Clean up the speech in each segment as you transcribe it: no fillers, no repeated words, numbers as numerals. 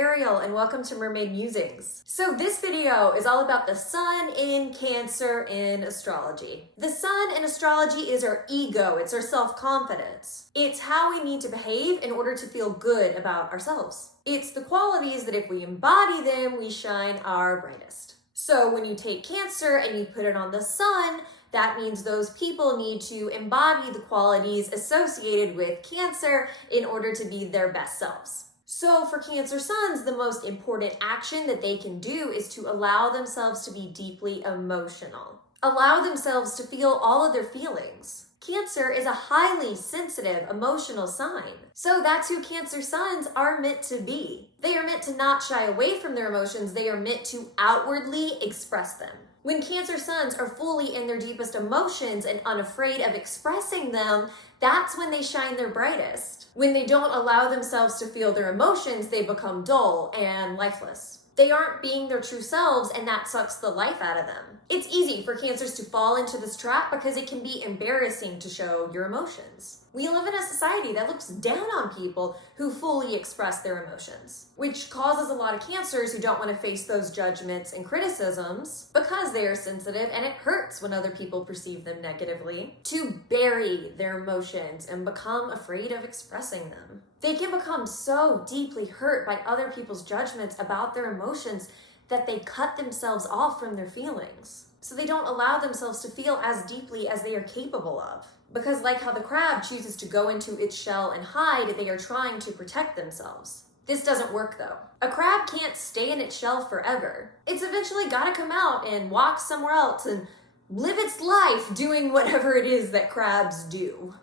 Ariel and welcome to Mermaid Musings. So this video is all about the sun in Cancer in astrology. The sun in astrology is our ego, it's our self-confidence. It's how we need to behave in order to feel good about ourselves. It's the qualities that if we embody them, we shine our brightest. So when you take Cancer and you put it on the sun, that means those people need to embody the qualities associated with Cancer in order to be their best selves. So for Cancer suns, the most important action that they can do is to allow themselves to be deeply emotional. Allow themselves to feel all of their feelings. Cancer is a highly sensitive, emotional sign. So that's who Cancer suns are meant to be. They are meant to not shy away from their emotions, they are meant to outwardly express them. When Cancer suns are fully in their deepest emotions and unafraid of expressing them, that's when they shine their brightest. When they don't allow themselves to feel their emotions, they become dull and lifeless. They aren't being their true selves, and that sucks the life out of them. It's easy for Cancers to fall into this trap because it can be embarrassing to show your emotions. We live in a society that looks down on people who fully express their emotions, which causes a lot of Cancers who don't want to face those judgments and criticisms because they are sensitive and it hurts when other people perceive them negatively, to bury their emotions and become afraid of expressing them. They can become so deeply hurt by other people's judgments about their emotions that they cut themselves off from their feelings. So they don't allow themselves to feel as deeply as they are capable of. Because like how the crab chooses to go into its shell and hide, they are trying to protect themselves. This doesn't work though. A crab can't stay in its shell forever. It's eventually gotta come out and walk somewhere else and live its life doing whatever it is that crabs do.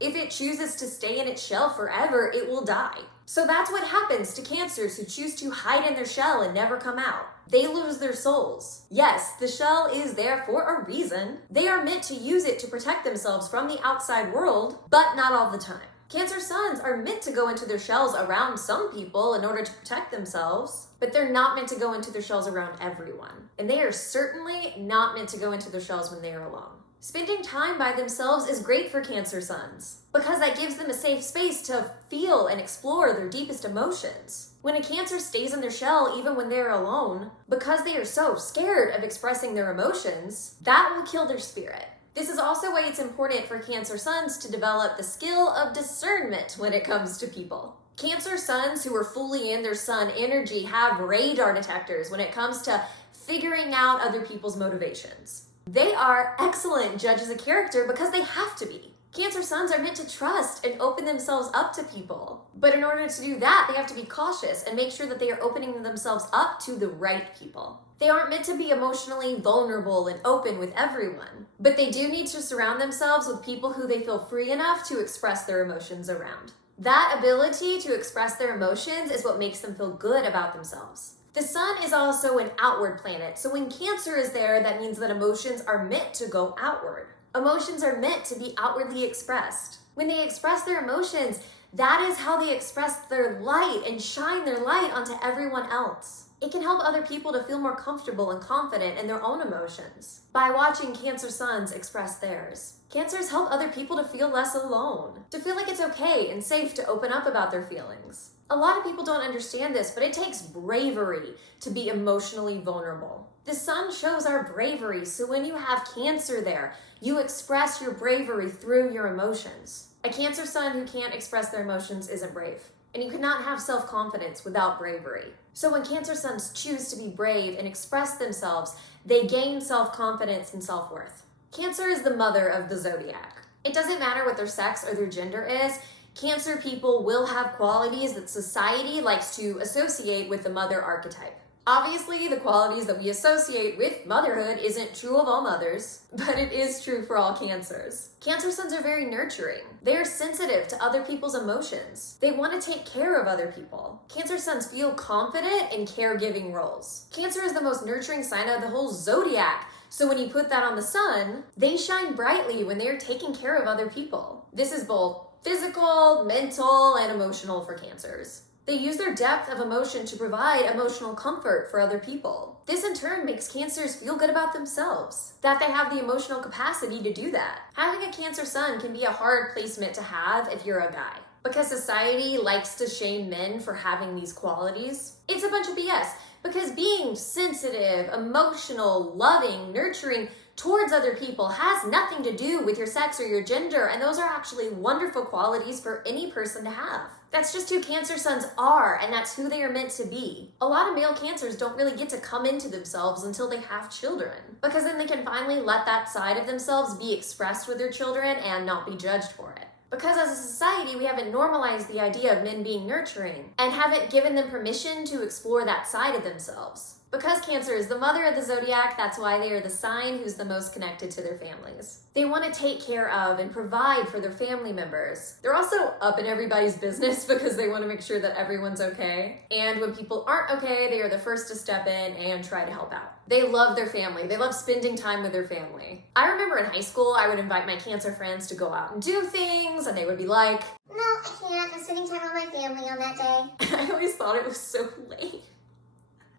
If it chooses to stay in its shell forever, it will die. So that's what happens to Cancers who choose to hide in their shell and never come out. They lose their souls. Yes, the shell is there for a reason. They are meant to use it to protect themselves from the outside world, but not all the time. Cancer suns are meant to go into their shells around some people in order to protect themselves, but they're not meant to go into their shells around everyone. And they are certainly not meant to go into their shells when they are alone. Spending time by themselves is great for Cancer suns because that gives them a safe space to feel and explore their deepest emotions. When a Cancer stays in their shell even when they're alone, because they are so scared of expressing their emotions, that will kill their spirit. This is also why it's important for Cancer suns to develop the skill of discernment when it comes to people. Cancer suns who are fully in their sun energy have radar detectors when it comes to figuring out other people's motivations. They are excellent judges of character because they have to be. Cancer suns are meant to trust and open themselves up to people. But in order to do that, they have to be cautious and make sure that they are opening themselves up to the right people. They aren't meant to be emotionally vulnerable and open with everyone, but they do need to surround themselves with people who they feel free enough to express their emotions around. That ability to express their emotions is what makes them feel good about themselves. The sun is also an outward planet, so when Cancer is there, that means that emotions are meant to go outward. Emotions are meant to be outwardly expressed. When they express their emotions, that is how they express their light and shine their light onto everyone else. It can help other people to feel more comfortable and confident in their own emotions by watching Cancer suns express theirs. Cancers help other people to feel less alone, to feel like it's okay and safe to open up about their feelings. A lot of people don't understand this, but it takes bravery to be emotionally vulnerable. The sun shows our bravery, so when you have Cancer there, you express your bravery through your emotions. A Cancer sun who can't express their emotions isn't brave, and you cannot have self-confidence without bravery. So when Cancer suns choose to be brave and express themselves, they gain self-confidence and self-worth. Cancer is the mother of the zodiac. It doesn't matter what their sex or their gender is, Cancer people will have qualities that society likes to associate with the mother archetype. Obviously, the qualities that we associate with motherhood isn't true of all mothers, but it is true for all Cancers. Cancer suns are very nurturing. They are sensitive to other people's emotions. They want to take care of other people. Cancer suns feel confident in caregiving roles. Cancer is the most nurturing sign of the whole zodiac. So when you put that on the sun, they shine brightly when they are taking care of other people. This is both physical, mental, and emotional for Cancers. They use their depth of emotion to provide emotional comfort for other people. This in turn makes Cancers feel good about themselves, that they have the emotional capacity to do that. Having a Cancer sun can be a hard placement to have if you're a guy, because society likes to shame men for having these qualities. It's a bunch of BS, because being sensitive, emotional, loving, nurturing towards other people has nothing to do with your sex or your gender, and those are actually wonderful qualities for any person to have. That's just who Cancer Suns are, and that's who they are meant to be. A lot of male Cancers don't really get to come into themselves until they have children, because then they can finally let that side of themselves be expressed with their children and not be judged for it. Because as a society, we haven't normalized the idea of men being nurturing and haven't given them permission to explore that side of themselves. Because Cancer is the mother of the zodiac, that's why they are the sign who's the most connected to their families. They want to take care of and provide for their family members. They're also up in everybody's business because they want to make sure that everyone's okay. And when people aren't okay, they are the first to step in and try to help out. They love their family. They love spending time with their family. I remember in high school, I would invite my Cancer friends to go out and do things, and they would be like, "No, I can't. I'm spending time with my family on that day." I always thought it was so lame.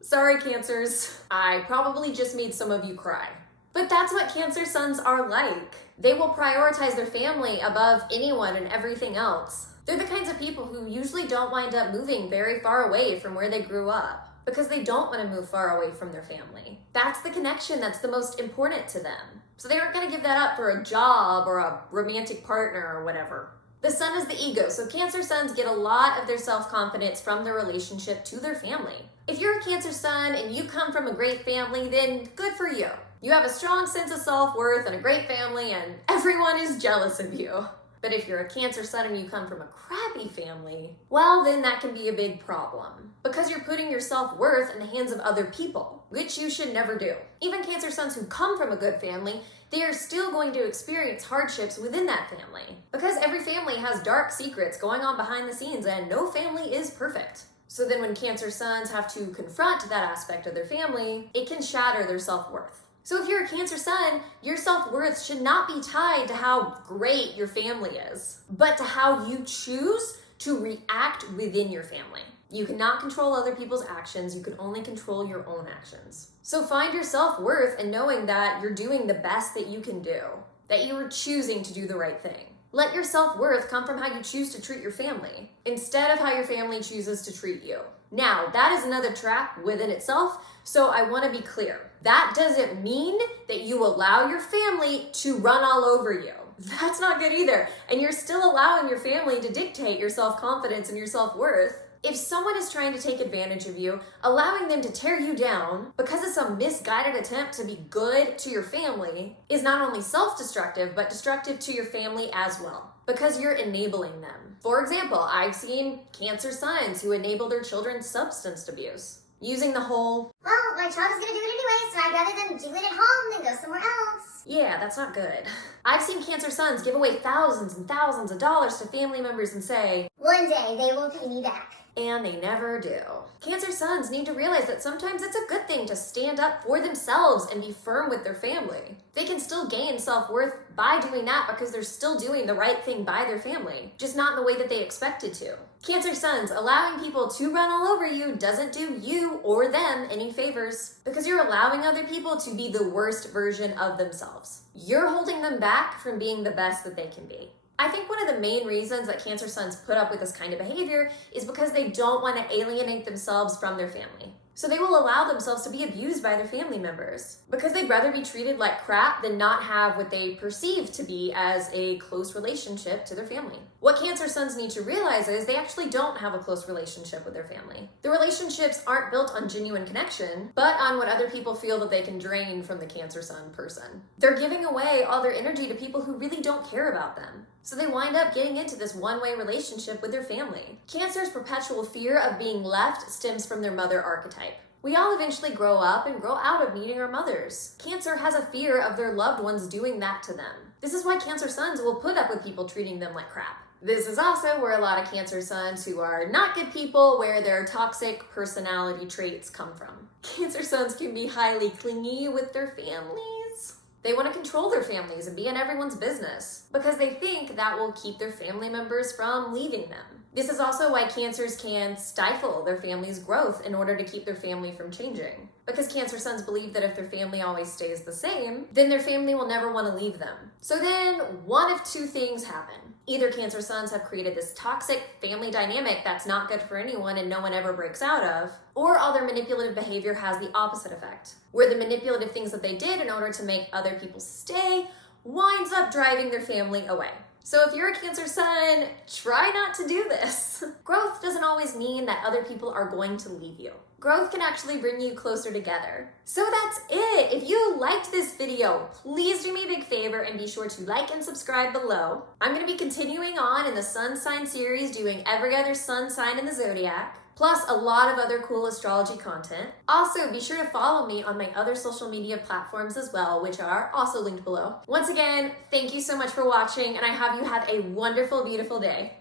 Sorry, Cancers. I probably just made some of you cry. But that's what Cancer Suns are like. They will prioritize their family above anyone and everything else. They're the kinds of people who usually don't wind up moving very far away from where they grew up, because they don't want to move far away from their family. That's the connection that's the most important to them. So they aren't going to give that up for a job or a romantic partner or whatever. The sun is the ego, so Cancer Suns get a lot of their self-confidence from their relationship to their family. If you're a Cancer Sun and you come from a great family, then good for you. You have a strong sense of self-worth and a great family, and everyone is jealous of you. But if you're a Cancer Sun and you come from a crappy family, well, then that can be a big problem, because you're putting your self-worth in the hands of other people, which you should never do. Even Cancer Suns who come from a good family, they are still going to experience hardships within that family, because every family has dark secrets going on behind the scenes, and no family is perfect. So then when Cancer Suns have to confront that aspect of their family, it can shatter their self-worth. So if you're a Cancer Sun, your self-worth should not be tied to how great your family is, but to how you choose to react within your family. You cannot control other people's actions, you can only control your own actions. So find your self-worth in knowing that you're doing the best that you can do, that you are choosing to do the right thing. Let your self-worth come from how you choose to treat your family, instead of how your family chooses to treat you. Now, that is another trap within itself, so I want to be clear. That doesn't mean that you allow your family to run all over you. That's not good either. And you're still allowing your family to dictate your self-confidence and your self-worth. If someone is trying to take advantage of you, allowing them to tear you down because of some misguided attempt to be good to your family is not only self-destructive, but destructive to your family as well, because you're enabling them. For example, I've seen Cancer Suns who enable their children's substance abuse, using the whole, "Well, my child is going to do it anyway, so I'd rather them do it at home than go somewhere else." Yeah, that's not good. I've seen Cancer Suns give away thousands and thousands of dollars to family members and say, "One day they will pay me back." And they never do. Cancer Suns need to realize that sometimes it's a good thing to stand up for themselves and be firm with their family. They can still gain self-worth by doing that because they're still doing the right thing by their family, just not in the way that they expected to. Cancer Suns, allowing people to run all over you doesn't do you or them any favors, because you're allowing other people to be the worst version of themselves. You're holding them back from being the best that they can be. I think one of the main reasons that Cancer Suns put up with this kind of behavior is because they don't want to alienate themselves from their family. So they will allow themselves to be abused by their family members because they'd rather be treated like crap than not have what they perceive to be as a close relationship to their family. What Cancer Suns need to realize is they actually don't have a close relationship with their family. The relationships aren't built on genuine connection, but on what other people feel that they can drain from the Cancer Sun person. They're giving away all their energy to people who really don't care about them. So they wind up getting into this one-way relationship with their family. Cancer's perpetual fear of being left stems from their mother archetype. We all eventually grow up and grow out of needing our mothers. Cancer has a fear of their loved ones doing that to them. This is why Cancer Suns will put up with people treating them like crap. This is also where a lot of Cancer Suns who are not good people, where their toxic personality traits come from. Cancer Suns can be highly clingy with their families. They want to control their families and be in everyone's business because they think that will keep their family members from leaving them. This is also why Cancers can stifle their family's growth in order to keep their family from changing. Because Cancer suns believe that if their family always stays the same, then their family will never want to leave them. So then one of two things happen. Either Cancer suns have created this toxic family dynamic that's not good for anyone and no one ever breaks out of, or all their manipulative behavior has the opposite effect, where the manipulative things that they did in order to make other people stay winds up driving their family away. So if you're a Cancer sun, try not to do this. Growth doesn't always mean that other people are going to leave you. Growth can actually bring you closer together. So that's it. If you liked this video, please do me a big favor and be sure to like and subscribe below. I'm going to be continuing on in the sun sign series, doing every other sun sign in the zodiac, plus a lot of other cool astrology content. Also, be sure to follow me on my other social media platforms as well, which are also linked below. Once again, thank you so much for watching, and I hope you have a wonderful, beautiful day.